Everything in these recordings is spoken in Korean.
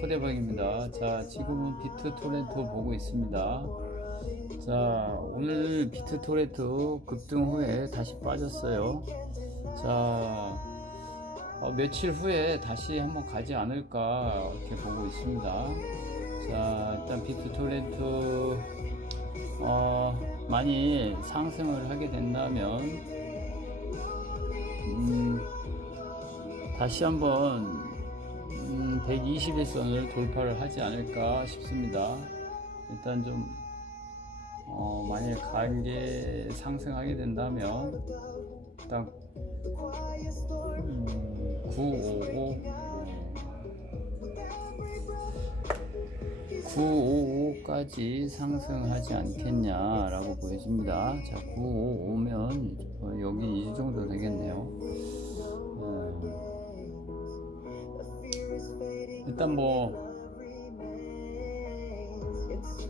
코대박입니다. 자, 지금은 비트 토렌트 보고 있습니다. 자, 오늘 비트 토렌트 급등 후에 다시 빠졌어요. 자, 어, 며칠 후에 다시 한번 가지 않을까 이렇게 보고 있습니다. 자, 일단 비트 토렌트 어, 많이 상승을 하게 된다면 음, 다시 한번 음, 121선을 돌파를 하지 않을까 싶습니다. 일단 좀 어, 만약 가게 상승하게 된다면 일단 음, 955 955까지 상승하지 않겠냐라고 보여집니다. 자, 955면 여기 이 정도 일단 뭐,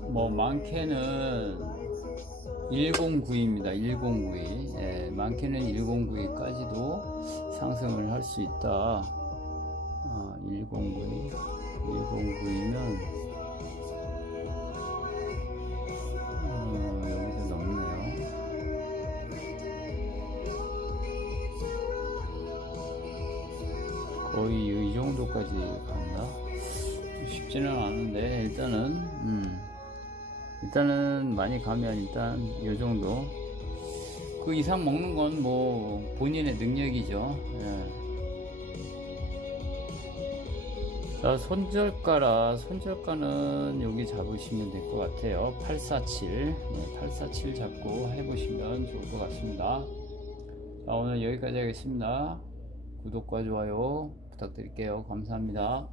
뭐, 많게는 1092입니다. 1092. 예, 많게는 1092까지도 상승을 할 수 있다. 아, 1092. 1092면, 거의 이 정도까지 간다? 쉽지는 않은데, 일단은, 음, 일단은 많이 가면 일단 이 정도. 그 이상 먹는 건 뭐 본인의 능력이죠. 예. 자, 손절가라. 손절가는 여기 잡으시면 될 것 같아요. 847. 네, 847 잡고 해보시면 좋을 것 같습니다. 자, 오늘 여기까지 하겠습니다. 구독과 좋아요 부탁드릴게요. 감사합니다.